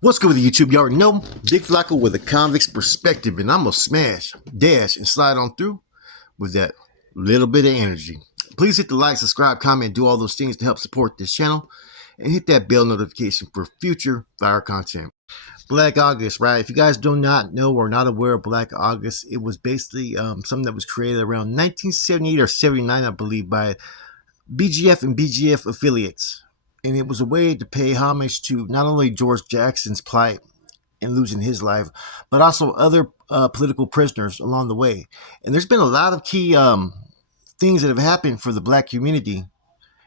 What's good with the YouTube? You already know Dick Flacco with a convict's perspective, and I'm gonna smash, dash, and slide on through with that little bit of energy. Please hit the like, subscribe, comment, do all those things to help support this channel, and hit that bell notification for future fire content. Black August, right? If you guys do not know or not aware of Black August, it was basically something that was created around 1978 or 79, I believe, by BGF and BGF affiliates. And it was a way to pay homage to not only George Jackson's plight and losing his life, but also other political prisoners along the way. And there's been a lot of key things that have happened for the black community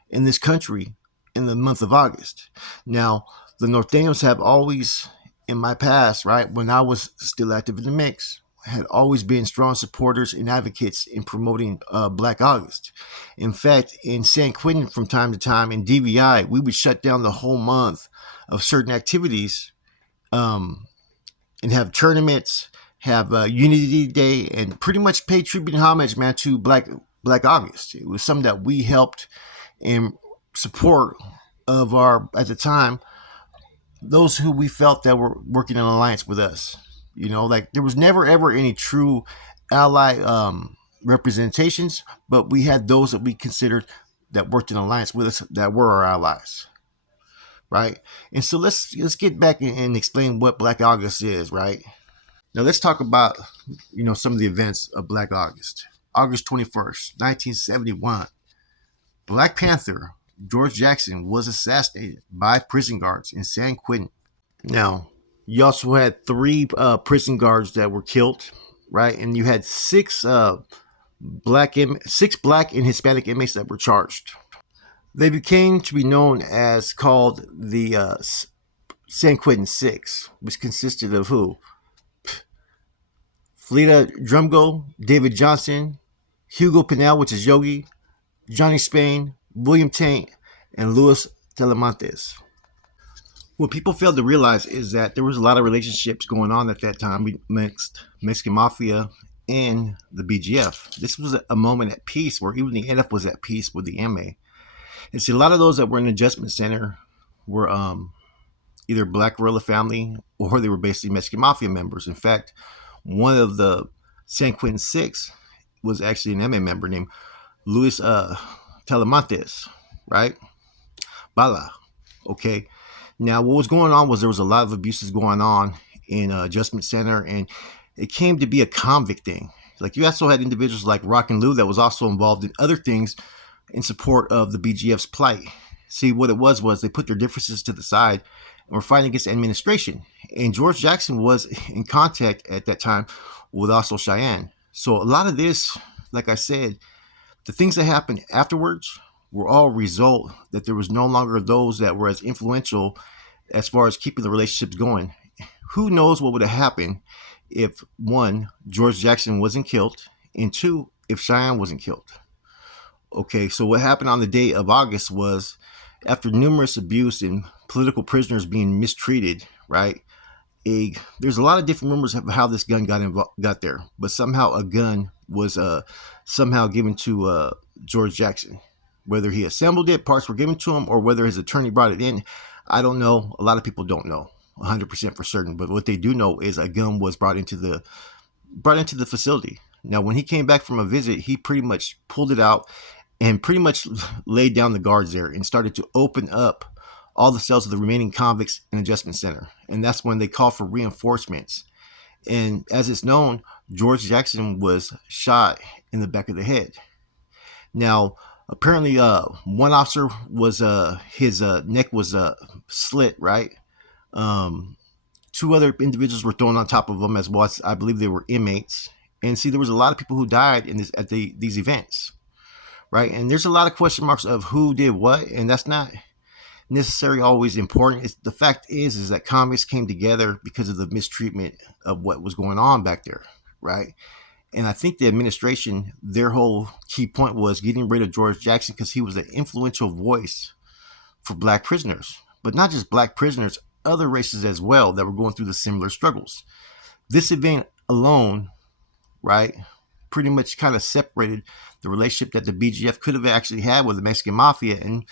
in this country in the month of August. Now, the Norteños have always, in my past, right, when I was still active in the mix, had always been strong supporters and advocates in promoting Black August. In fact, in San Quentin from time to time, in DVI, we would shut down the whole month of certain activities and have tournaments, have Unity Day, and pretty much pay tribute and homage, man, to Black August. It was something that we helped in support of our, at the time, those who we felt that were working in alliance with us. You know, like there was never ever any true ally representations, but we had those that we considered that worked in alliance with us that were our allies, right? And so let's get back and explain what Black August is, right? Now let's talk about some of the events of Black August. August 21st, 1971, Black Panther George Jackson was assassinated by prison guards in San Quentin. Now, you also had three prison guards that were killed, right? And you had six black and Hispanic inmates that were charged. They became to be known as called the San Quentin Six, which consisted of who? Fleta Drumgo, David Johnson, Hugo Pinal, which is Yogi, Johnny Spain, William Taint, and Luis Telemontes. What people failed to realize is that there was a lot of relationships going on at that time amongst Mexican Mafia and the BGF. This was a moment at peace where even the NF was at peace with the MA. And see, a lot of those that were in the adjustment center were either Black Guerrilla family or they were basically Mexican Mafia members. In fact, one of the San Quentin Six was actually an MA member named Luis Telemontes, right? Bala, okay? Now, what was going on was there was a lot of abuses going on in adjustment center, and it came to be a convict thing. Like you also had individuals like Rock and Lou that was also involved in other things in support of the BGF's plight. See, what it was they put their differences to the side and were fighting against administration. And George Jackson was in contact at that time with also Cheyenne. So a lot of this, like I said, the things that happened afterwards were all a result that there was no longer those that were as influential as far as keeping the relationships going. Who knows what would have happened if, one, George Jackson wasn't killed, and two, if Cheyenne wasn't killed. Okay, so what happened on the day of August was, after numerous abuse and political prisoners being mistreated, right? There's a lot of different rumors of how this gun got there, but somehow a gun was somehow given to George Jackson. Whether he assembled it, parts were given to him, or whether his attorney brought it in, I don't know. A lot of people don't know 100% for certain. But what they do know is a gun was brought into the facility. Now, when he came back from a visit, he pretty much pulled it out and pretty much laid down the guards there and started to open up all the cells of the remaining convicts in the adjustment center. And that's when they called for reinforcements. And as it's known, George Jackson was shot in the back of the head. Now, apparently, one officer was his neck was slit, right? Two other individuals were thrown on top of him as well. I believe they were inmates. And see, there was a lot of people who died in these events, right? And there's a lot of question marks of who did what, and that's not necessarily always important. The fact is that convicts came together because of the mistreatment of what was going on back there, right? And I think the administration, their whole key point was getting rid of George Jackson because he was an influential voice for black prisoners. But not just black prisoners, other races as well that were going through the similar struggles. This event alone, right, pretty much kind of separated the relationship that the BGF could have actually had with the Mexican Mafia and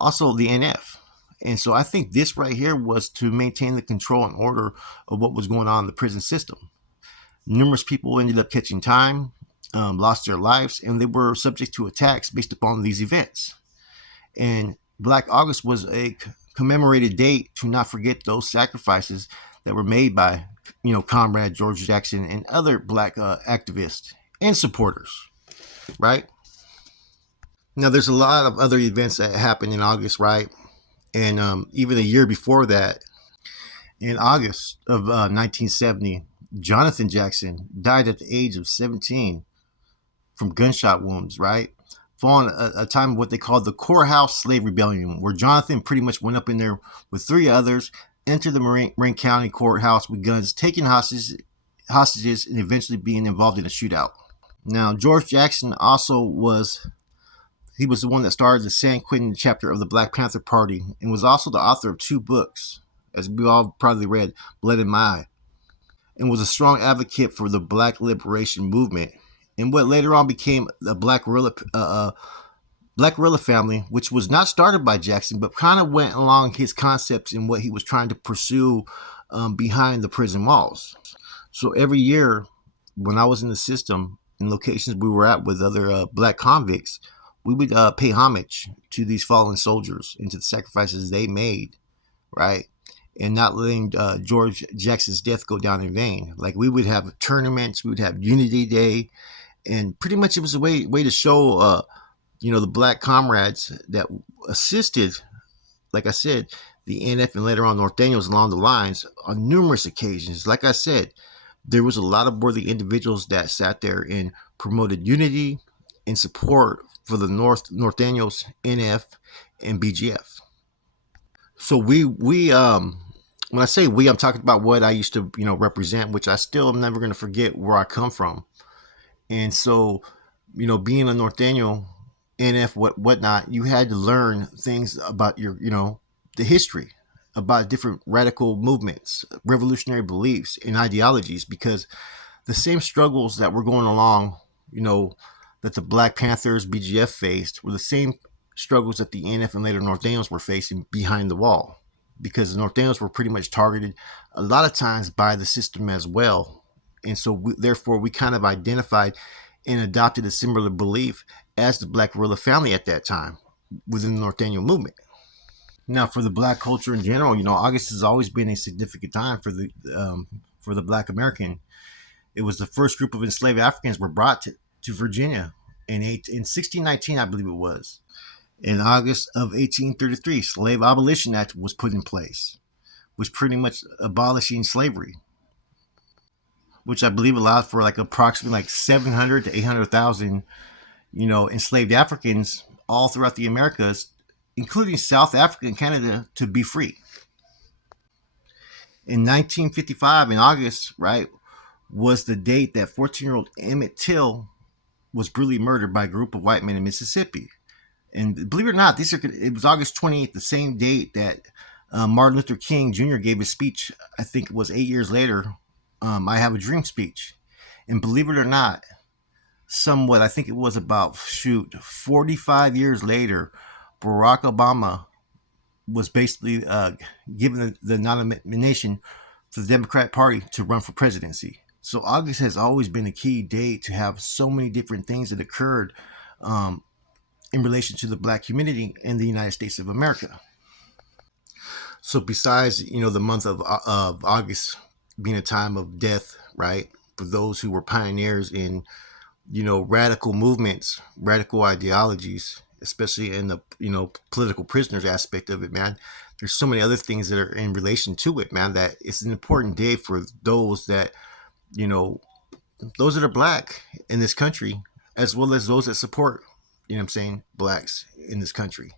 also the NF. And so I think this right here was to maintain the control and order of what was going on in the prison system. Numerous people ended up catching time, lost their lives, and they were subject to attacks based upon these events. And Black August was a commemorated date to not forget those sacrifices that were made by, Comrade George Jackson and other black activists and supporters, right? Now, there's a lot of other events that happened in August, right? And even a year before that, in August of 1970, Jonathan Jackson died at the age of 17 from gunshot wounds, right? Following a time of what they called the Courthouse Slave Rebellion, where Jonathan pretty much went up in there with three others, entered the Marin County courthouse with guns, taking hostages, and eventually being involved in a shootout. Now, George Jackson he was the one that started the San Quentin chapter of the Black Panther Party and was also the author of two books, as we all probably read, Blood in My Eye, and was a strong advocate for the Black liberation movement and what later on became the Black Guerrilla family, which was not started by Jackson, but kind of went along his concepts and what he was trying to pursue behind the prison walls. So every year, when I was in the system, in locations we were at with other black convicts, we would pay homage to these fallen soldiers and to the sacrifices they made, right? And not letting George Jackson's death go down in vain. Like, we would have tournaments, we would have Unity Day, and pretty much it was a way to show, the black comrades that assisted, like I said, the NF and later on North Daniels along the lines on numerous occasions. Like I said, there was a lot of worthy individuals that sat there and promoted unity and support for the North Daniels, NF, and BGF. So we when I say we, I'm talking about what I used to represent, which I still am never going to forget where I come from. And so, being a North Daniel, NF, whatnot, you had to learn things about your the history, about different radical movements, revolutionary beliefs, and ideologies, because the same struggles that were going along, that the Black Panthers, BGF faced, were the same struggles that the NF and later North Daniels were facing behind the wall, because the North Daniels were pretty much targeted a lot of times by the system as well. And so therefore we kind of identified and adopted a similar belief as the Black Guerrilla family at that time within the North Daniel movement. Now, for the black culture in general, August has always been a significant time for the Black American. It was the first group of enslaved Africans were brought to Virginia in 1619, I believe it was. In August of 1833, Slave Abolition Act was put in place, which pretty much abolishing slavery, which I believe allowed for like approximately 700 to 800,000, enslaved Africans all throughout the Americas, including South Africa and Canada, to be free. In 1955, in August, right, was the date that 14-year-old Emmett Till was brutally murdered by a group of white men in Mississippi. And believe it or not, it was August 28th, the same date that Martin Luther King Jr. gave his speech. I think it was 8 years later, I Have a Dream speech. And believe it or not, somewhat, I think it was about 45 years later, Barack Obama was basically given the nomination for the Democratic Party to run for presidency. So August has always been a key date to have so many different things that occurred in relation to the black community in the United States of America. So besides, the month of August being a time of death, right, for those who were pioneers in, radical movements, radical ideologies, especially in the, political prisoners aspect of it, man, there's so many other things that are in relation to it, man, that it's an important day for those that, those that are black in this country, as well as those that support, blacks in this country.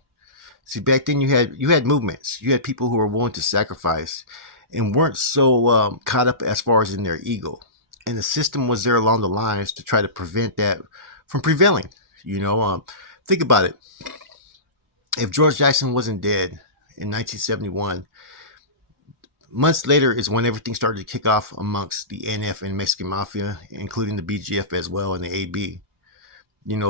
See, back then you had movements, you had people who were willing to sacrifice and weren't so caught up as far as in their ego. And the system was there along the lines to try to prevent that from prevailing. Think about it. If George Jackson wasn't dead in 1971, months later is when everything started to kick off amongst the NF and Mexican Mafia, including the BGF as well and the AB.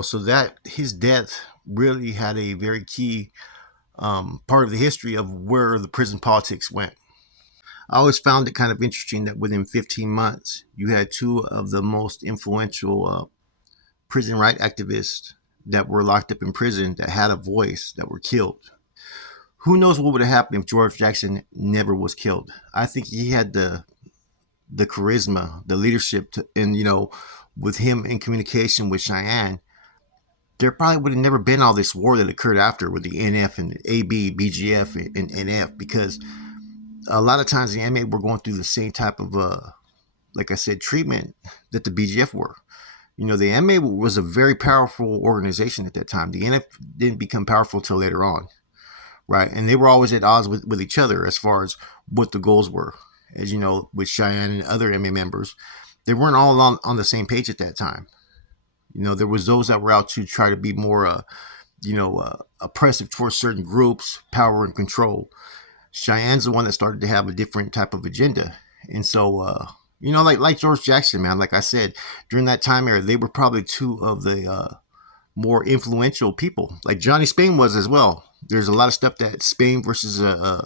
So that his death really had a very key part of the history of where the prison politics went. I always found it kind of interesting that within 15 months, you had two of the most influential prison right activists that were locked up in prison that had a voice that were killed. Who knows what would have happened if George Jackson never was killed? I think he had the charisma, the leadership, and with him in communication with Cheyenne, there probably would have never been all this war that occurred after with the NF and the AB, BGF, and NF, because a lot of times the MA were going through the same type of, like I said, treatment that the BGF were. The MA was a very powerful organization at that time. The NF didn't become powerful till later on, right? And they were always at odds with each other as far as what the goals were. As you know, with Cheyenne and other MA members, they weren't all on the same page at that time. There was those that were out to try to be more, oppressive towards certain groups, power and control. Cheyenne's the one that started to have a different type of agenda. And so, like George Jackson, man, like I said, during that time era, they were probably two of the more influential people. Like Johnny Spain was as well. There's a lot of stuff that Spain versus, I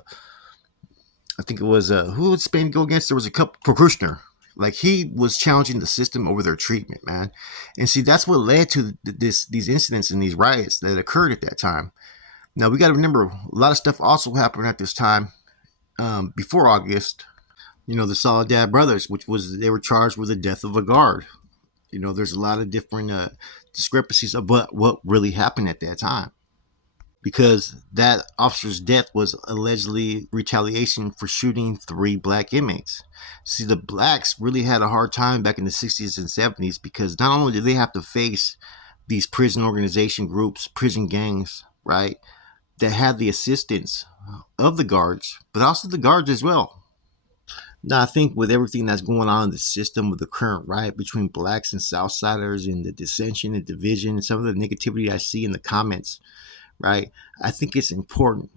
think it was, who would Spain go against? There was a couple, for Kushner. Like, he was challenging the system over their treatment, man. And see, that's what led to these incidents and these riots that occurred at that time. Now, we got to remember, a lot of stuff also happened at this time before August. The Soledad brothers, they were charged with the death of a guard. There's a lot of different discrepancies about what really happened at that time, because that officer's death was allegedly retaliation for shooting 3 black inmates. See, the blacks really had a hard time back in the 60s and 70s, because not only did they have to face these prison organization groups, prison gangs, right, that had the assistance of the guards, but also the guards as well. Now, I think with everything that's going on in the system, with the current riot between blacks and Southsiders, and the dissension and division, and some of the negativity I see in the comments, right, I think it's important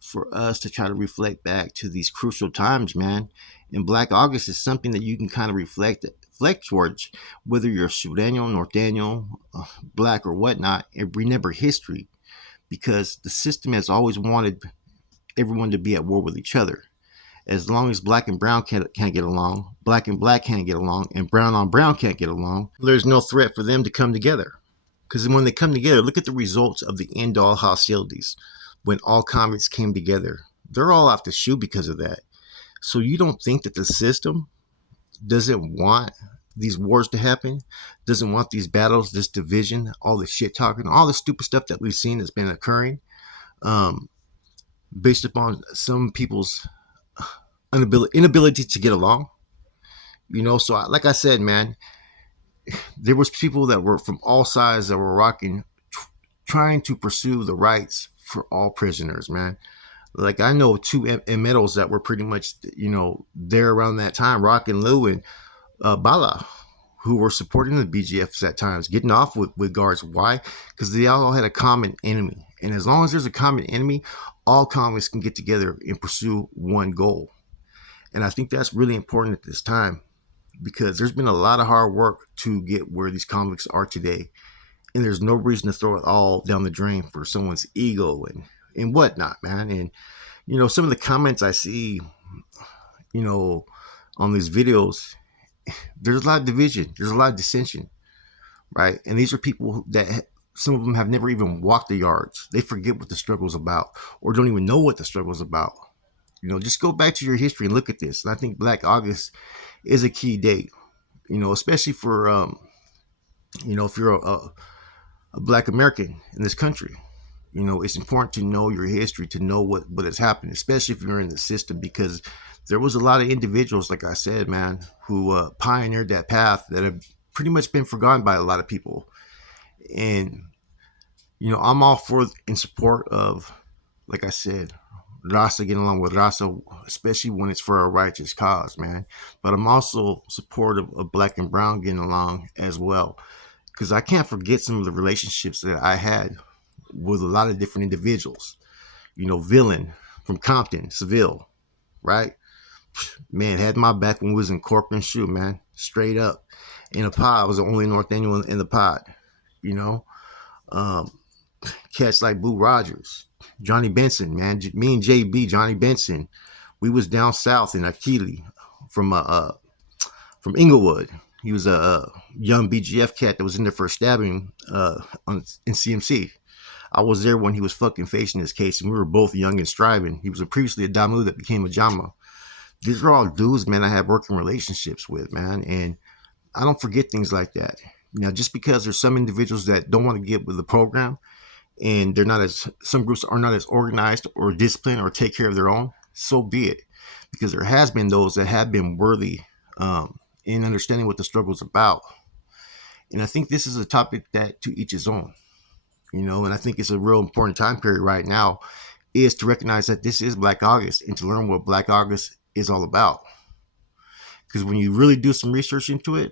for us to try to reflect back to these crucial times, man. And Black August is something that you can kind of reflect towards, whether you're Sudanian, North Daniel, black or whatnot, and remember history, because the system has always wanted everyone to be at war with each other. As long as black and brown can't get along, black and black can't get along, and brown on brown can't get along, there's no threat for them to come together. Because when they come together, look at the results of the end all hostilities. When all convicts came together, they're all off the shoe because of that. So you don't think that the system doesn't want these wars to happen, doesn't want these battles, this division, all the shit talking, all the stupid stuff that we've seen that's been occurring, based upon some people's inability to get along. So like I said, man, there was people that were from all sides that were trying to pursue the rights for all prisoners, man. Like, I know 2 medals that were pretty much, there around that time, Rock and Lou and Bala, who were supporting the BGFs at times, getting off with guards. Why? Because they all had a common enemy. And as long as there's a common enemy, all convicts can get together and pursue one goal. And I think that's really important at this time, because there's been a lot of hard work to get where these convicts are today. And there's no reason to throw it all down the drain for someone's ego and whatnot, man. And, some of the comments I see, on these videos, there's a lot of division. There's a lot of dissension, right? And these are people that some of them have never even walked the yards. They forget what the struggle's about, or don't even know what the struggle's about. Just go back to your history and look at this. And I think Black August is a key date, especially for, if you're a Black American in this country. It's important to know your history, to know what has happened, especially if you're in the system, because there was a lot of individuals, like I said, man, who pioneered that path that have pretty much been forgotten by a lot of people. And, I'm all for in support of, like I said, Raza, getting along with Raza, especially when it's for a righteous cause, man. But I'm also supportive of black and brown getting along as well, because I can't forget some of the relationships that I had with a lot of different individuals. Villain from Compton, Seville, right? Man, had my back when we was in Corcoran Shoe, man. Straight up. In a pod, I was the only North Daniel in the pod. Cats like Boo Rogers. Johnny Benson, man. Me and JB, Johnny Benson, we was down south in Akili from Inglewood. He was a young BGF cat that was in there for a stabbing in CMC. I was there when he was fucking facing this case, and we were both young and striving. He was previously a Damu that became a Jama. These are all dudes, man, I have working relationships with, man, and I don't forget things like that. Just because there's some individuals that don't want to get with the program, and they're not as some groups are not as organized or disciplined or take care of their own, so be it. Because there has been those that have been worthy in understanding what the struggle is about. And I think this is a topic that to each his own, and I think it's a real important time period right now is to recognize that this is Black August and to learn what Black August is all about. Because when you really do some research into it,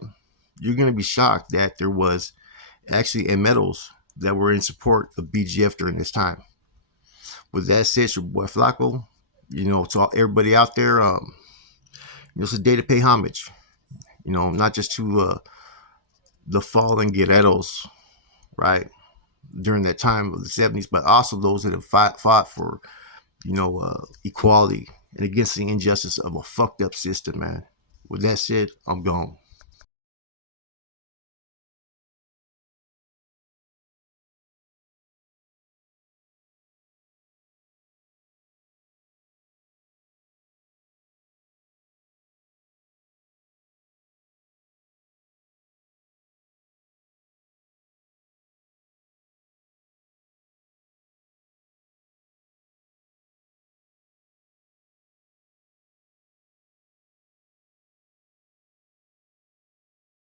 you're going to be shocked that there was actually medals that were in support of BGF during this time. With that said, it's your boy Flacco. To all, everybody out there, it's a day to pay homage. Not just to the fallen guerreros, right, during that time of the 70s, but also those that have fought for, equality and against the injustice of a fucked up system, man. With that said, I'm gone.